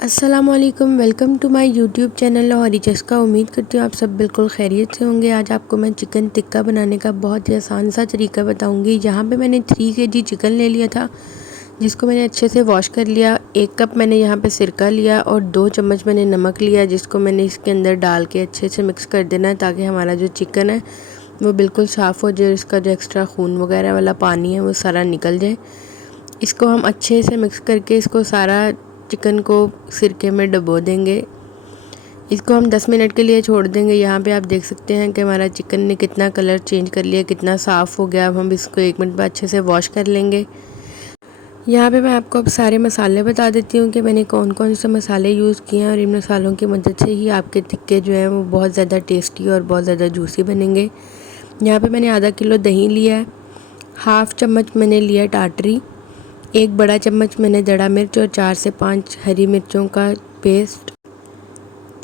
अस्सलामुअलैकुम, welcome to my YouTube channel Lahori Chaska. उम्मीद करती हूँ आप सब बिल्कुल खैरियत से होंगे। आज आपको मैं चिकन टिक्का बनाने का बहुत ही आसान सा तरीका बताऊंगी। यहाँ पे मैंने 3 केजी चिकन ले लिया था, जिसको मैंने अच्छे से वॉश कर लिया। 1 कप मैंने यहाँ पे सिरका लिया और 2 चम्मच मैंने नमक लिया, जिसको मैंने इसके अंदर डाल के अच्छे से मिक्स कर देना है, ताकि हमारा जो चिकन है वो बिल्कुल साफ़ हो जाए, इसका जो एक्स्ट्रा खून वगैरह वाला पानी है वो सारा निकल जाए। इसको हम अच्छे से मिक्स करके इसको सारा चिकन को सिरके में डुबो देंगे। इसको हम 10 मिनट के लिए छोड़ देंगे। यहाँ पे आप देख सकते हैं कि हमारा चिकन ने कितना कलर चेंज कर लिया, कितना साफ़ हो गया। अब हम इसको 1 मिनट बाद अच्छे से वॉश कर लेंगे। यहाँ पे मैं आपको अब सारे मसाले बता देती हूँ कि मैंने कौन कौन से मसाले यूज़ किए हैं, और इन मसालों की मदद से ही आपके टिक्के जो हैं वो बहुत ज़्यादा टेस्टी और बहुत ज़्यादा जूसी बनेंगे। यहाँ पर मैंने आधा किलो दही लिया है, 1/2 चम्मच मैंने लिया टाटरी, 1 बड़ा चम्मच मैंने दड़ा मिर्च और 4 से 5 हरी मिर्चों का पेस्ट,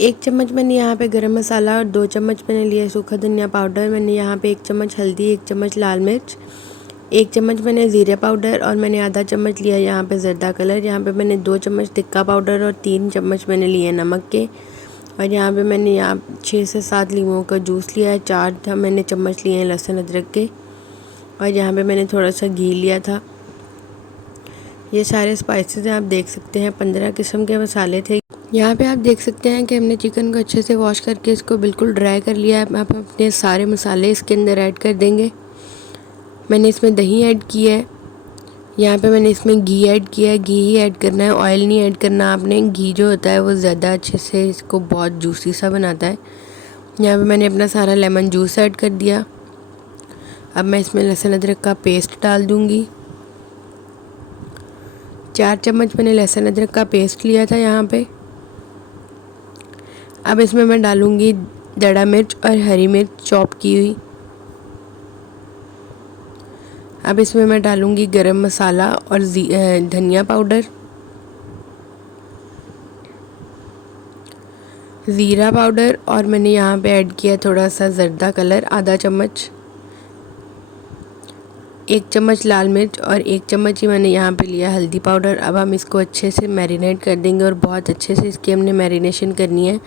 1 चम्मच मैंने यहाँ पे गरम मसाला और 2 चम्मच मैंने लिया सूखा धनिया पाउडर। मैंने यहाँ पे 1 चम्मच हल्दी, 1 चम्मच लाल मिर्च, 1 चम्मच मैंने ज़ीरा पाउडर, और मैंने आधा चम्मच लिया यहाँ पे ज़रदा कलर। यहाँ पे मैंने 2 चम्मच टिक्का पाउडर और 3 चम्मच मैंने लिए नमक के। और यहाँ पे मैंने यहाँ 6 से 7 लीमों का जूस लिया है, 4 मैंने चम्मच लिए हैं लहसुन अदरक के, और यहाँ पे मैंने थोड़ा सा घी लिया था। ये सारे स्पाइसेस हैं, आप देख सकते हैं 15 किस्म के मसाले थे। यहाँ पे आप देख सकते हैं कि हमने चिकन को अच्छे से वॉश करके इसको बिल्कुल ड्राई कर लिया है। आप अपने सारे मसाले इसके अंदर ऐड कर देंगे। मैंने इसमें दही ऐड की है, यहाँ पे मैंने इसमें घी ऐड किया है। घी ही ऐड करना है, ऑयल नहीं ऐड करना आपने। घी जो होता है वो ज़्यादा अच्छे से इसको बहुत जूसी सा बनाता है। यहाँ पे मैंने अपना सारा लेमन जूस ऐड कर दिया। अब मैं इसमें लहसुन अदरक का पेस्ट डाल दूँगी। 4 चम्मच मैंने लहसुन अदरक का पेस्ट लिया था यहाँ पे। अब इसमें मैं डालूँगी दड़ा मिर्च और हरी मिर्च चॉप की हुई। अब इसमें मैं डालूँगी गरम मसाला और धनिया पाउडर, ज़ीरा पाउडर, और मैंने यहाँ पे ऐड किया थोड़ा सा ज़रदा कलर आधा चम्मच, 1 चम्मच लाल मिर्च, और 1 चम्मच ही मैंने यहाँ पे लिया हल्दी पाउडर। अब हम इसको अच्छे से मैरिनेट कर देंगे, और बहुत अच्छे से इसकी हमने मैरिनेशन करनी है।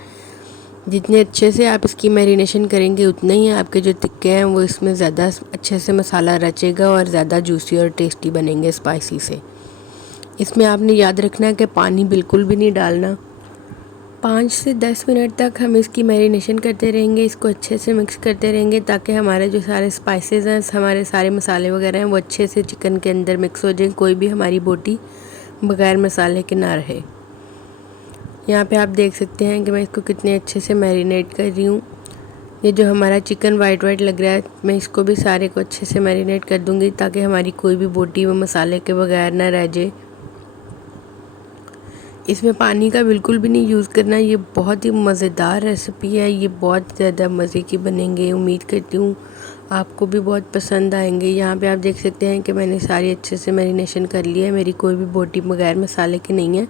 जितने अच्छे से आप इसकी मैरिनेशन करेंगे उतने ही आपके जो टिक्के हैं वो इसमें ज़्यादा अच्छे से मसाला रचेगा और ज़्यादा जूसी और टेस्टी बनेंगे स्पाइसी से। इसमें आपने याद रखना है कि पानी बिल्कुल भी नहीं डालना। 5 से 10 मिनट तक हम इसकी मैरिनेशन करते रहेंगे, इसको अच्छे से मिक्स करते रहेंगे, ताकि हमारे जो सारे स्पाइसेस हैं, हमारे सारे मसाले वगैरह हैं वो अच्छे से चिकन के अंदर मिक्स हो जाए, कोई भी हमारी बोटी बगैर मसाले के ना रहे। यहाँ पे आप देख सकते हैं कि मैं इसको कितने अच्छे से मैरिनेट कर रही हूँ। ये जो हमारा चिकन वाइट वाइट लग रहा है, मैं इसको भी सारे को अच्छे से मैरिनेट कर दूँगी, ताकि हमारी कोई भी बोटी वो मसाले के बगैर ना रह जाए। इसमें पानी का बिल्कुल भी नहीं यूज़ करना। ये बहुत ही मज़ेदार रेसिपी है, ये बहुत ज़्यादा मज़े की बनेंगे। उम्मीद करती हूँ आपको भी बहुत पसंद आएंगे। यहाँ पे आप देख सकते हैं कि मैंने सारी अच्छे से मैरिनेशन कर लिया है, मेरी कोई भी बोटी बगैर मसाले की नहीं है।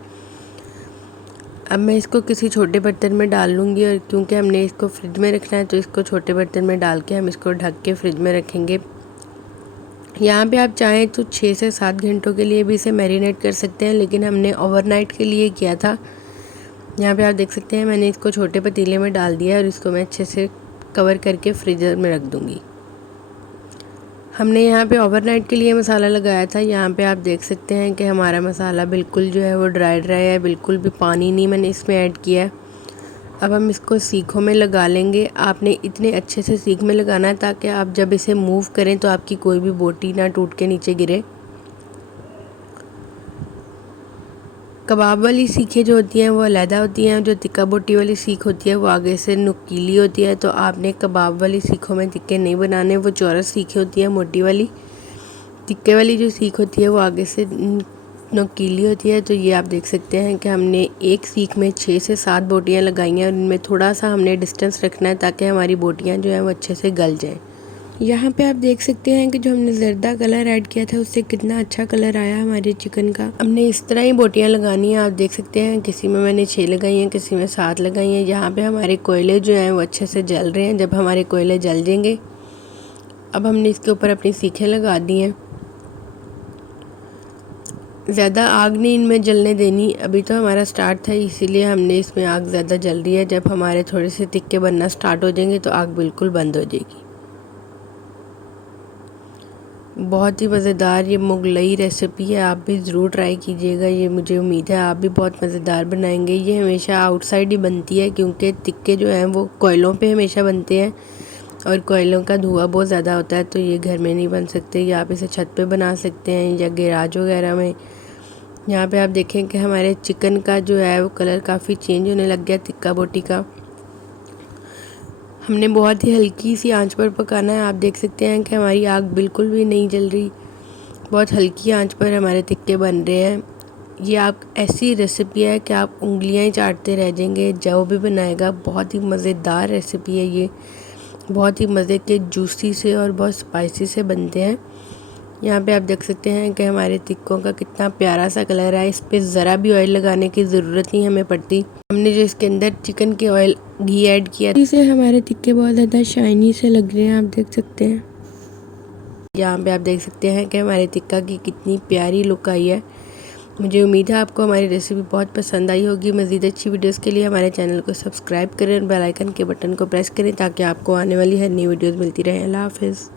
अब मैं इसको किसी छोटे बर्तन में डाल लूँगी, और क्योंकि हमने इसको फ्रिज में रखना है तो इसको छोटे बर्तन में डाल के हम इसको ढक के फ्रिज में रखेंगे। यहाँ पे आप चाहें तो 6 से 7 घंटों के लिए भी इसे मैरिनेट कर सकते हैं, लेकिन हमने ओवरनाइट के लिए किया था। यहाँ पे आप देख सकते हैं मैंने इसको छोटे पतीले में डाल दिया और इसको मैं अच्छे से कवर करके फ्रीज़र में रख दूँगी। हमने यहाँ पे ओवरनाइट के लिए मसाला लगाया था। यहाँ पे आप देख सकते हैं कि हमारा मसाला बिल्कुल जो है वो ड्राई है, बिल्कुल भी पानी नहीं मैंने इसमें ऐड किया है। अब हम इसको सीखों में लगा लेंगे। आपने इतने अच्छे से सीख में लगाना है ताकि आप जब इसे मूव करें तो आपकी कोई भी बोटी ना टूट के नीचे गिरे। कबाब वाली सीखें जो होती हैं वो अलहदा होती हैं, जो तिक्का बोटी वाली सीख होती है वो आगे से नुकीली होती है। तो आपने कबाब वाली सीखों में टिक्के नहीं बनाने, वो चौरस सीखें होती है मोटी वाली। टिक्के वाली जो सीख होती है वो आगे से नुकीली होती है। तो ये आप देख सकते हैं कि हमने एक सीख में 6 से 7 बोटियाँ लगाई हैं, और इनमें थोड़ा सा हमने डिस्टेंस रखना है ताकि हमारी बोटियाँ जो हैं वो अच्छे से गल जाएँ। यहाँ पे आप देख सकते हैं कि जो हमने ज़रदा कलर ऐड किया था उससे कितना अच्छा कलर आया हमारे चिकन का। हमने इस तरह ही बोटियाँ लगानी है। आप देख सकते हैं किसी में मैंने 6 लगाई हैं, किसी में 7 लगाई हैं। यहाँ पे हमारे कोयले जो हैं वो अच्छे से जल रहे हैं। जब हमारे कोयले जल जाएंगे, अब हमने इसके ऊपर अपनी सीखें लगा दी हैं। ज़्यादा आग नहीं इनमें जलने देनी। अभी तो हमारा स्टार्ट था इसीलिए हमने इसमें आग ज़्यादा जल रही है। जब हमारे थोड़े से तिक्के बनना स्टार्ट हो जाएंगे तो आग बिल्कुल बंद हो जाएगी। बहुत ही मज़ेदार ये मुगलई रेसिपी है, आप भी ज़रूर ट्राई कीजिएगा। ये मुझे उम्मीद है आप भी बहुत मज़ेदार बनाएंगे। ये हमेशा आउटसाइड ही बनती है क्योंकि तिक्के जो हैं वो कोयलों पे हमेशा बनते हैं और कोयलों का धुआं बहुत ज़्यादा होता है, तो ये घर में नहीं बन सकते। या आप इसे छत पे बना सकते हैं या गैराज वगैरह में। यहाँ पे आप देखें कि हमारे चिकन का जो है वो कलर काफ़ी चेंज होने लग गया तिक्का बोटी का। हमने बहुत ही हल्की सी आंच पर पकाना है। आप देख सकते हैं कि हमारी आग बिल्कुल भी नहीं जल रही, बहुत हल्की आंच पर हमारे तिक्के बन रहे हैं। ये आप ऐसी रेसिपी है कि आप उंगलियां ही चाटते रह जाएंगे जो भी बनाएगा। बहुत ही मज़ेदार रेसिपी है ये, बहुत ही मज़े के जूसी से और बहुत स्पाइसी से बनते हैं। यहाँ पे आप देख सकते हैं कि हमारे तिक्कों का कितना प्यारा सा कलर है। इस पे ज़रा भी ऑयल लगाने की ज़रूरत नहीं हमें पड़ती। हमने जो इसके अंदर चिकन के ऑयल घी ऐड किया, इसे हमारे तिक्के बहुत ज़्यादा शाइनी से लग रहे हैं, आप देख सकते हैं। यहाँ पे आप देख सकते हैं कि हमारे तिक्का की कितनी प्यारी लुक आई है। मुझे उम्मीद है आपको हमारी रेसिपी बहुत पसंद आई होगी। मज़ीद अच्छी वीडियोस के लिए हमारे चैनल को सब्सक्राइब करें और बेल आइकन के बटन को प्रेस करें ताकि आपको आने वाली हर नई वीडियोस मिलती रहे। अल्लाह हाफ़िज़।